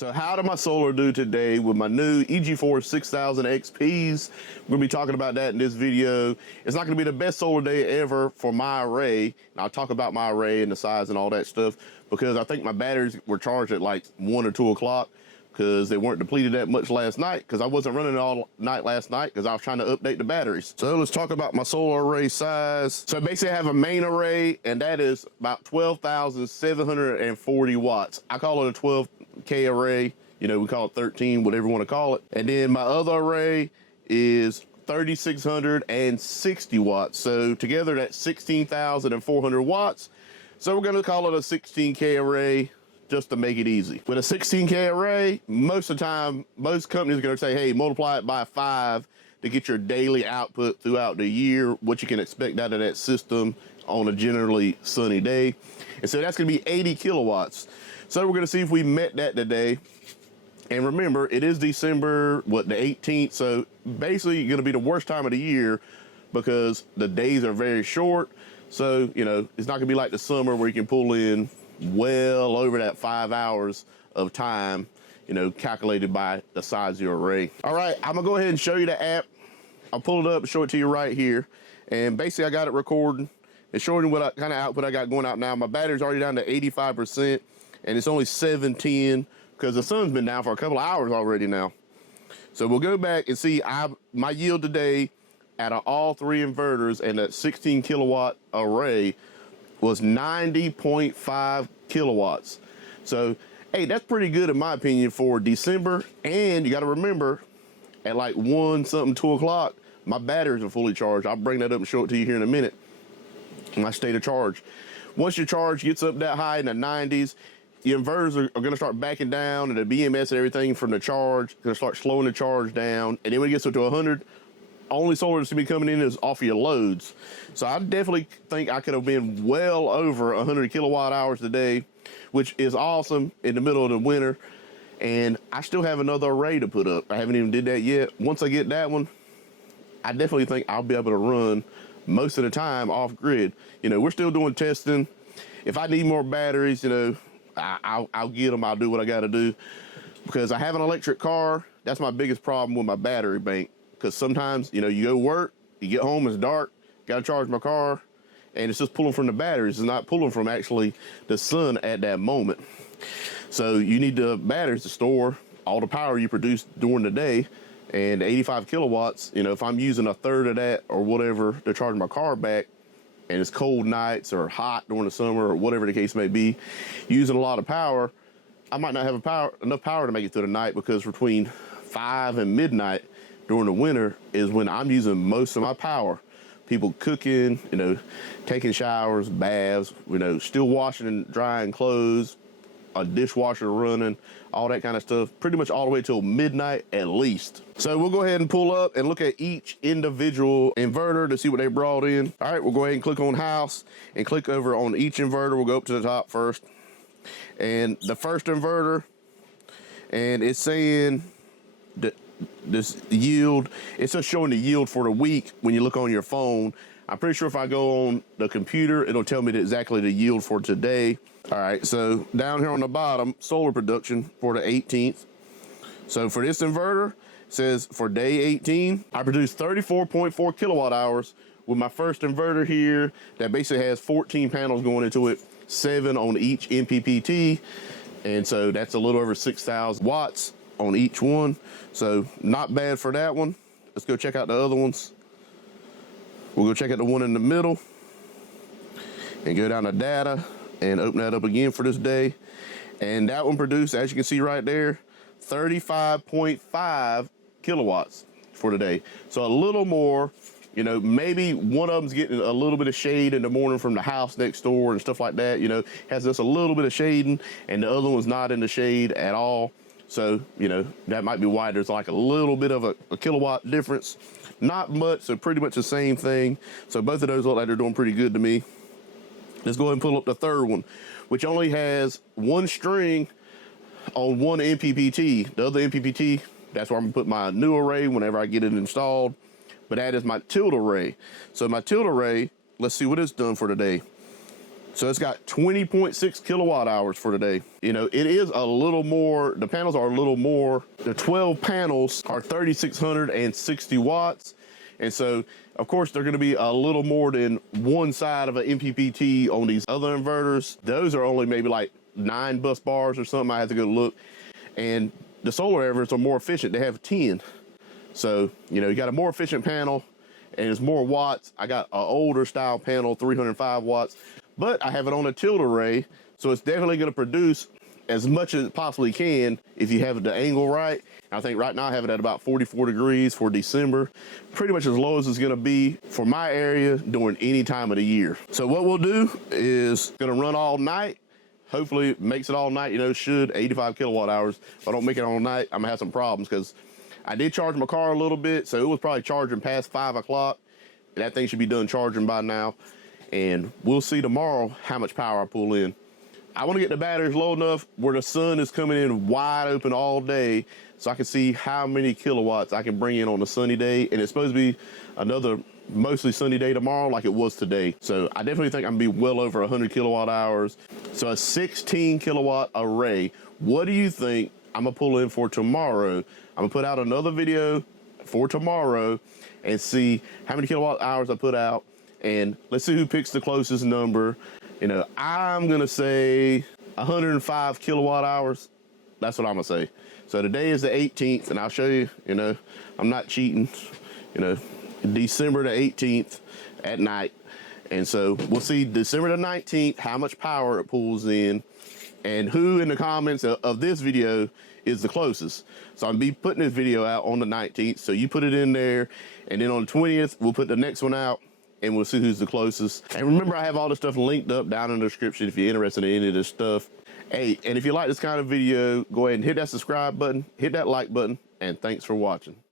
So how did my solar do today with my new EG4 6000XPs? We're gonna be talking about that in this video. It's not gonna be the best solar day ever for my array. And I'll talk about my array and the size and all that stuff because I think my batteries were charged at like 1 or 2 o'clock because they weren't depleted that much last night because I wasn't running all night last night because I was trying to update the batteries. So let's talk about my solar array size. So basically I have a main array and that is about 12,740 watts. I call it a 12K array. You know, we call it 13, whatever you want to call it. And then my other array is 3,660 watts. So together that's 16,400 watts. So we're going to call it a 16K array, just to make it easy. With a 16K array, most of the time, most companies are gonna say, hey, multiply it by 5 to get your daily output throughout the year, what you can expect out of that system on a generally sunny day. And so that's gonna be 80 kilowatts. So we're gonna see if we met that today. And remember, it is December, the 18th, so basically gonna be the worst time of the year because the days are very short. So, you know, it's not gonna be like the summer where you can pull in well over that 5 hours of time, you know, calculated by the size of your array. All right, I'm gonna go ahead and show you the app. I'll pull it up and show it to you right here. And basically I got it recording. It's showing you what kind of output I got going out now. My battery's already down to 85% and it's only 710 because the sun's been down for a couple of hours already now. So we'll go back and see my yield today out of all 3 inverters and that 16 kilowatt array was 90.5 kilowatts. So, hey, that's pretty good in my opinion for December. And you gotta remember, at like 2 o'clock, my batteries are fully charged. I'll bring that up and show it to you here in a minute. My state of charge. Once your charge gets up that high in the 90s, the inverters are gonna start backing down and the BMS and everything from the charge, gonna start slowing the charge down. And then when it gets up to 100, only solar that's gonna be coming in is off of your loads. So I definitely think I could have been well over 100 kilowatt hours today, which is awesome in the middle of the winter. And I still have another array to put up. I haven't even did that yet. Once I get that one, I definitely think I'll be able to run most of the time off grid. You know, we're still doing testing. If I need more batteries, you know, I'll get them. I'll do what I gotta do because I have an electric car. That's my biggest problem with my battery bank. Because sometimes, you know, you go work, you get home, it's dark, gotta charge my car, and it's just pulling from the batteries. It's not pulling from actually the sun at that moment. So you need the batteries to store all the power you produce during the day. And 85 kilowatts, you know, if I'm using a third of that or whatever to charge my car back, and it's cold nights or hot during the summer or whatever the case may be, using a lot of power, I might not have enough power to make it through the night because between 5 and midnight, during the winter is when I'm using most of my power. People cooking, you know, taking showers, baths, you know, still washing and drying clothes, a dishwasher running, all that kind of stuff, pretty much all the way till midnight at least. So we'll go ahead and pull up and look at each individual inverter to see what they brought in. All right, we'll go ahead and click on house and click over on each inverter. We'll go up to the top first. And the first inverter, and it's saying that this yield, it's just showing the yield for the week when you look on your phone. I'm pretty sure if I go on the computer, it'll tell me exactly the yield for today. All right, so down here on the bottom, solar production for the 18th. So for this inverter, it says for day 18, I produced 34.4 kilowatt hours with my first inverter here that basically has 14 panels going into it, 7 on each MPPT. And so that's a little over 6,000 watts on each one. So not bad for that one. Let's go check out the other ones. We'll go check out the one in the middle and go down to data and open that up again for this day. And that one produced, as you can see right there, 35.5 kilowatts for today. So a little more, you know, maybe one of them's getting a little bit of shade in the morning from the house next door and stuff like that, you know, has just a little bit of shading, and the other one's not in the shade at all. So, you know, that might be why there's like a little bit of a kilowatt difference. Not much, so pretty much the same thing. So both of those look like they're doing pretty good to me. Let's go ahead and pull up the third one, which only has 1 string on 1 MPPT. The other MPPT, that's where I'm gonna put my new array whenever I get it installed. But that is my tilt array. So my tilt array, let's see what it's done for today. So it's got 20.6 kilowatt hours for today. You know, it is a little more, the panels are a little more. The 12 panels are 3,660 watts. And so, of course, they're gonna be a little more than one side of an MPPT on these other inverters. Those are only maybe like 9 bus bars or something. I have to go look. And the Solarvers are more efficient. They have 10. So, you know, you got a more efficient panel and it's more watts. I got an older style panel, 305 watts, but I have it on a tilt array. So it's definitely gonna produce as much as it possibly can if you have the angle right. I think right now I have it at about 44 degrees for December, pretty much as low as it's gonna be for my area during any time of the year. So what we'll do is gonna run all night. Hopefully it makes it all night, you know, should 85 kilowatt hours. If I don't make it all night, I'm gonna have some problems because I did charge my car a little bit, so it was probably charging past 5 o'clock. That thing should be done charging by now. And we'll see tomorrow how much power I pull in. I want to get the batteries low enough where the sun is coming in wide open all day so I can see how many kilowatts I can bring in on a sunny day. And it's supposed to be another mostly sunny day tomorrow like it was today. So I definitely think I'm gonna be well over 100 kilowatt hours. So a 16 kilowatt array. What do you think I'm gonna pull in for tomorrow? I'm gonna put out another video for tomorrow and see how many kilowatt hours I put out. And let's see who picks the closest number. You know, I'm gonna say 105 kilowatt hours. That's what I'm gonna say. So today is the 18th, and I'll show you, you know, I'm not cheating, you know, December the 18th at night. And so we'll see December the 19th, how much power it pulls in, and who in the comments of this video is the closest. So I'll be putting this video out on the 19th. So you put it in there, and then on the 20th, we'll put the next one out, and we'll see who's the closest. And remember, I have all this stuff linked up down in the description if you're interested in any of this stuff. Hey, and if you like this kind of video, go ahead and hit that subscribe button, hit that like button, and thanks for watching.